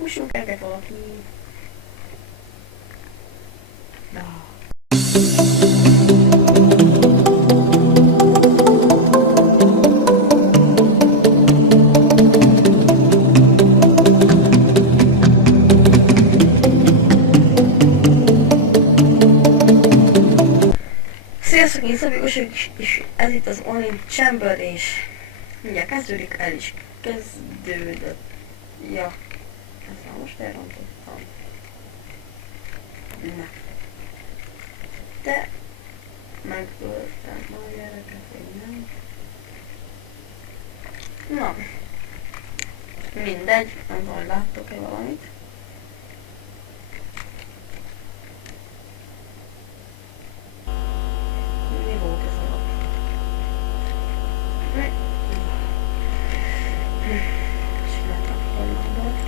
Fussunk enket valaki. Na. Sziasztok, én Szabigos, és ez itt az Online Chamber, és mindjárt kezdődik, el is kezdődött. Ja, ezt már most elrontottam. Na. De megöltem a gyereket, vagy nem? Na. Mindegy, nem tudom, hogy láttok-e valamit. Mi volt ez a lap? Csináltam hollandot.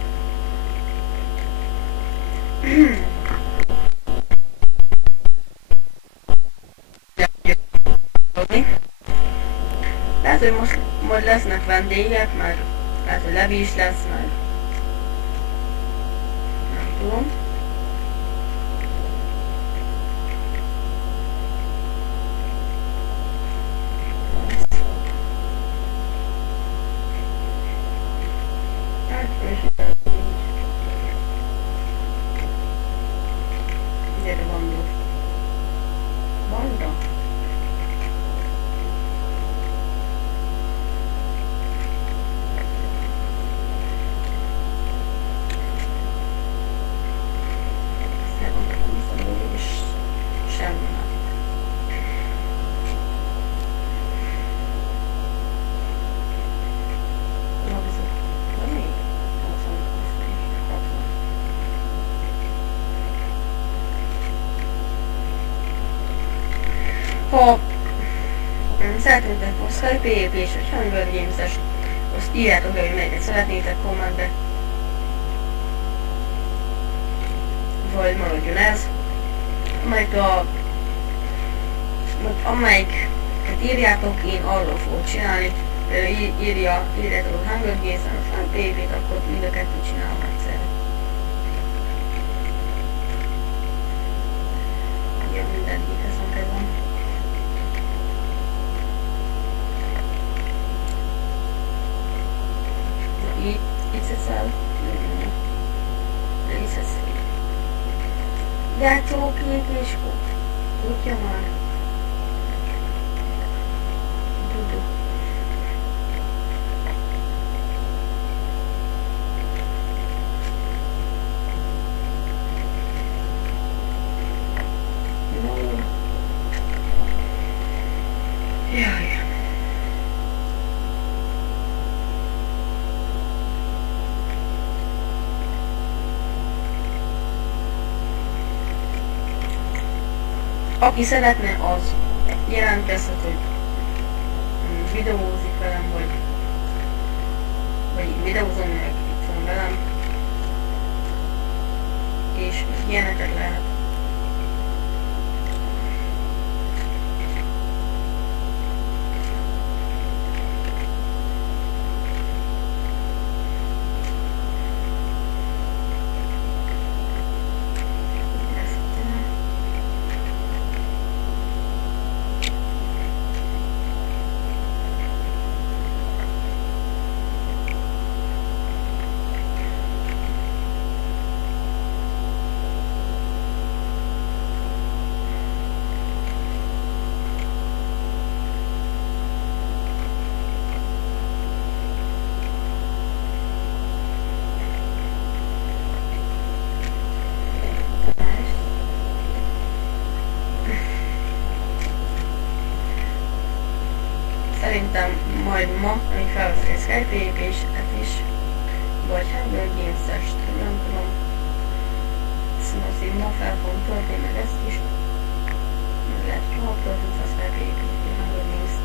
Lehet, hogy most majd lesznek vendégek, mert lehet, hogy Levi is lesz, mert nem tudom. Gyere, Bandó. Banda? Ha szeretnétek a Skype PvP-s vagy Hunger Games-es, azt írjátok be, hogy melyiket szeretnétek kommentbe. Vagy maradjon ez. Amelyiket írjátok, én arról fogok csinálni. Írjátok a Hunger Games-en, a Skype PvP-t, akkor mind a kettőt csinálom egyszerre. Ja, mindegyik ezen kezem. Itt szeszel. Itt szeszel. Játszókék és kutya már. Dudu. No. Jaj. Aki szeretne, az jelentkezhet, hogy videózik velem, vagy videózom meg itt van velem, és ilyeneket lehet. Szerintem majd ma, amíg felveszik a Skype PvP-set is, vagy Hunger Games-est, nem tudom. Szóval azért ma fel fogom tölteni meg ezt is. Lehet, ha töltünk a Skype PvP-t, Hunger Games-t.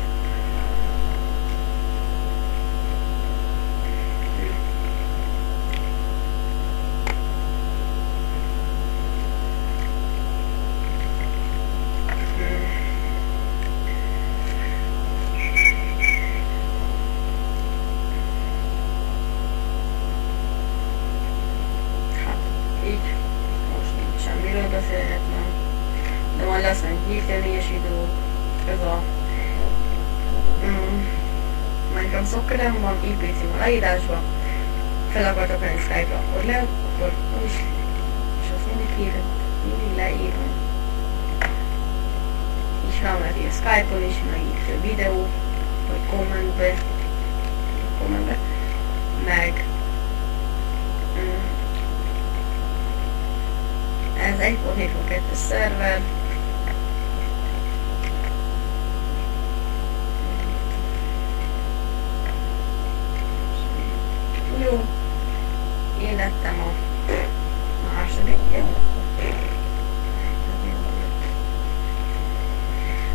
miről beszélhetnem. De majd lesznek GT4-es videók. Ez a Minecraft Soccerem van, IP cím a leírásban. Fel akartok menni Skype-ra, akkor le, akkor is. És azt mindig leírom. És felmeti a Skype-on is, meg itt videó, vagy kommentbe, meg ez 1.7.2 szerver. Jó, én lettem a másodikja.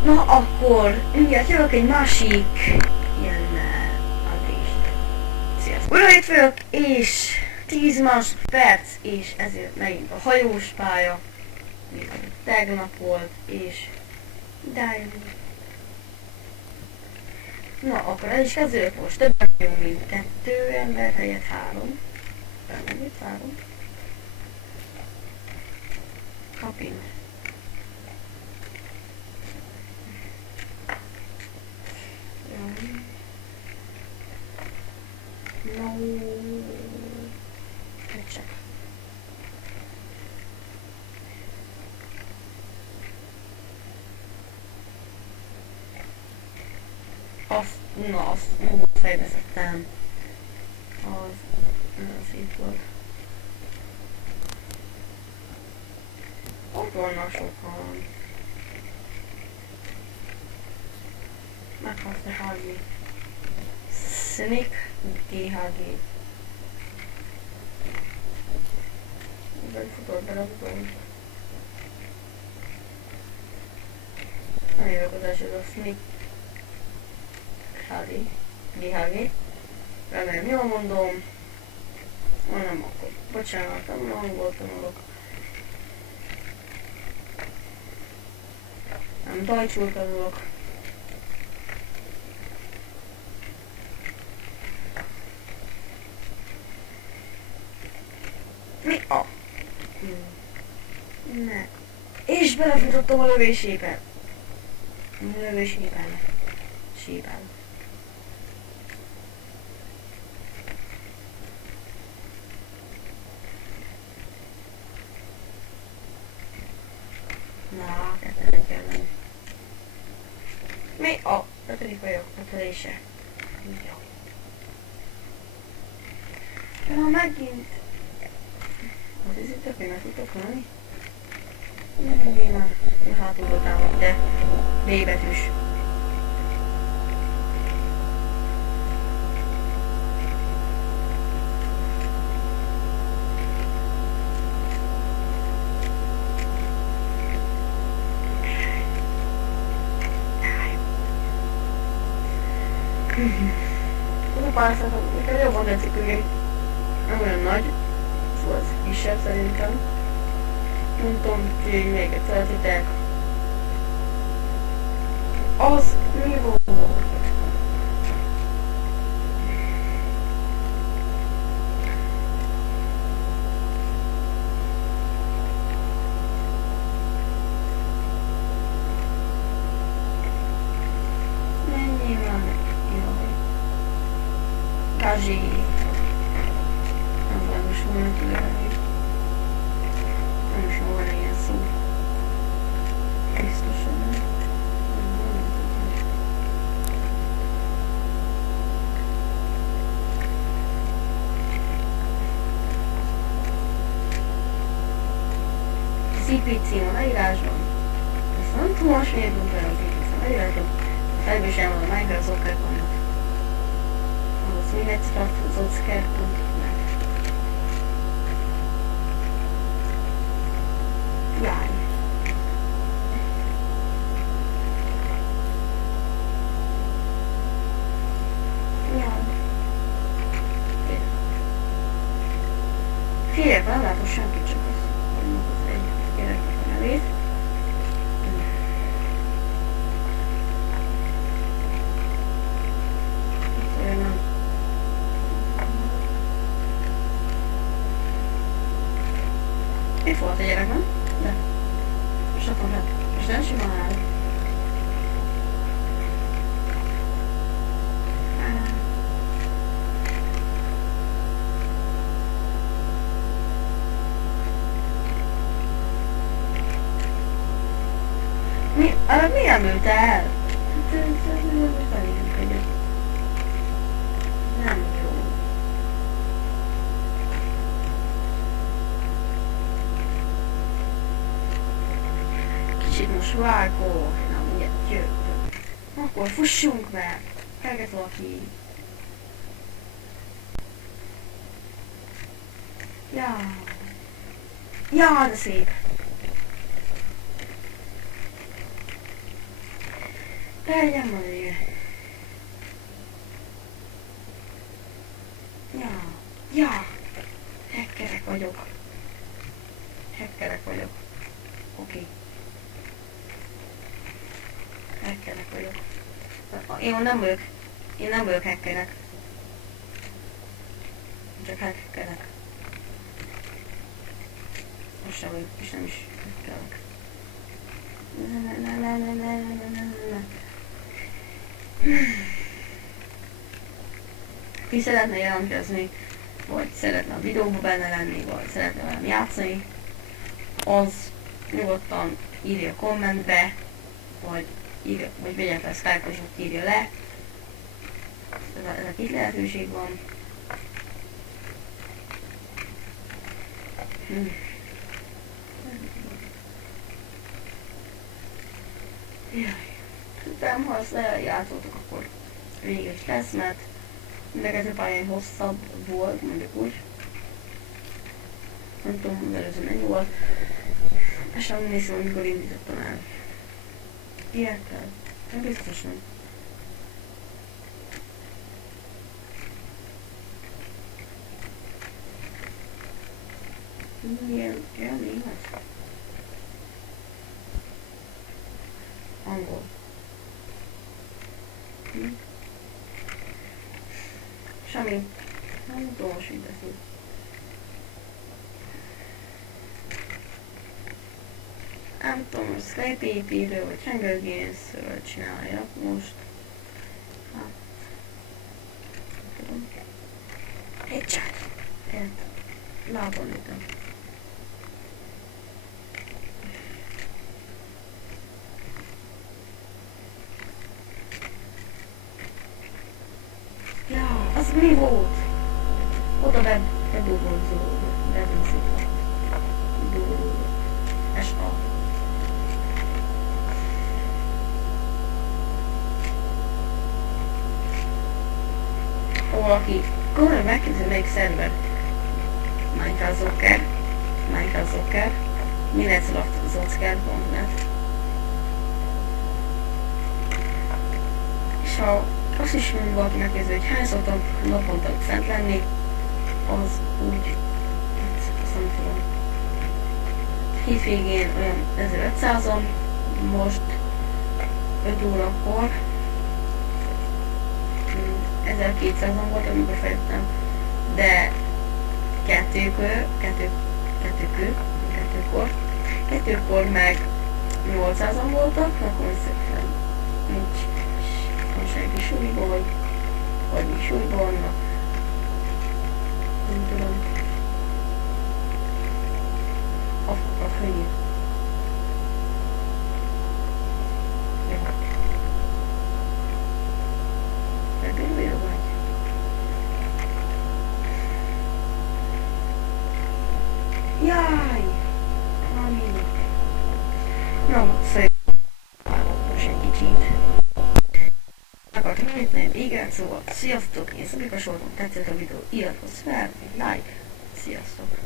Na akkor, mindjárt jövök egy másik ilyennel. Addig is. Sziasztok! Újra itt vagyok, és 10 másodperc, és ezért megint a hajós pálya, mint ami tegnap volt, és idáig. Na, akkor el is kezdődök most, többen jó, mint 2 ember helyett 3. Felmegyek 3. Kapin. No. Check. Azt fejlesztettem. Az szép volt. Ott vannak sokan. Meghalsz ne hallni. Snake GHG. Futod belefutom. Nem jövök az első, az a Snake GHG. Remélem jól mondom. Nem akkor. Bocsánat, nem angol tanulok. Nem deutschul tanulok. Mi a? Ne. És belefutottam a lövésében. Síben. Na, kettőnek kell lenni. Mi a? 5. vagyok, 5. se. Jó. De ha megint... Az izítok, én meg tudtok lenni? Nem, én már hátulra támad, de B betűs. Ez a párszak, nekem jobban tetszik, hogy nem olyan nagy, szóval ez kisebb szerintem. Nem tudom, hogy még szeretitek. Az mi volt? Mennyi van? Jaj. Gázsi. Nem van, most volna kilenni. Nem is van ilyen szó. Biztosan nem. CP cím a leírásban. Ezt nem tudom, most miért mondta el a CP cím a leírásban. Fejből sem van a Minecraft Soccer.net. Az Minecraft Soccer.net. Jaj. Figyelj, nem látom senkit, csak az, hogy az egy gyereknek a nevét. Nem. Itt volt a gyerek, nem? De. És akkor hát. És nem simán áll. Mi emült el? Nem jó. Kicsit most vágok. Na, mindjárt jövök. Akkor fussunk meg. Kerget valaki. Ja. Ja, de szép. Legyen ma vége. Ja. Ja. Hackerek vagyok. Hackerek vagyok. Oké. Hackerek vagyok. Én nem vagyok. Én nem vagyok hackerek. Csak hackerek. Most sem vagyok, és nem is hackerek. Ki szeretne jelentkezni, vagy szeretne a videóban benne lenni, vagy szeretne velem játszani, az nyugodtan írja a kommentbe, vagy vegyen fel Skype-ra és ott írja le. Ezek itt lehetőség van. Jaj. Nem, ha ezt lejátszottak, akkor vége is lesz, mert mindenkező pályán hosszabb volt, mondjuk úgy. Nem tudom, az előző mennyi volt. És sem nézem, amikor indítottam el. Ilyenkkel. Nem biztos nem. Ilyen német. Angol. Semmi. Nem tudom most mit beszél. Nem tudom, hogy Skype építő vagy Hunger Games-ről csináljak most. Hát. Nem tudom. Headshot! Lábon ütöm. Ja, az mi volt? Oda bedugolzó. Bedugolzó. S.A. Ha valaki komolyan megkérdezi, melyik szerver? Minecraft Zocker. Minecraft.net. És ha azt is mondja valaki megkérdezi, hogy hányszor tudok naponta fent lenni, az úgy, azt nem tudom. Hétvégén olyan 1500-on, most 5 órakor 1200-on volt, amikor fejtettem, de kettőkor meg 800-on voltak, akkor szépen nincs senki suliból, vagy mi suliból vannak, nem tudom. A főnyit. Jó. Megörülő vagy? Jaj! Ami. Na, szép. Most egy kicsit. Akartam említeni, igen, szóval sziasztok, én Szabika Soltom, tetszett a videó, iratkozz fel, like, sziasztok!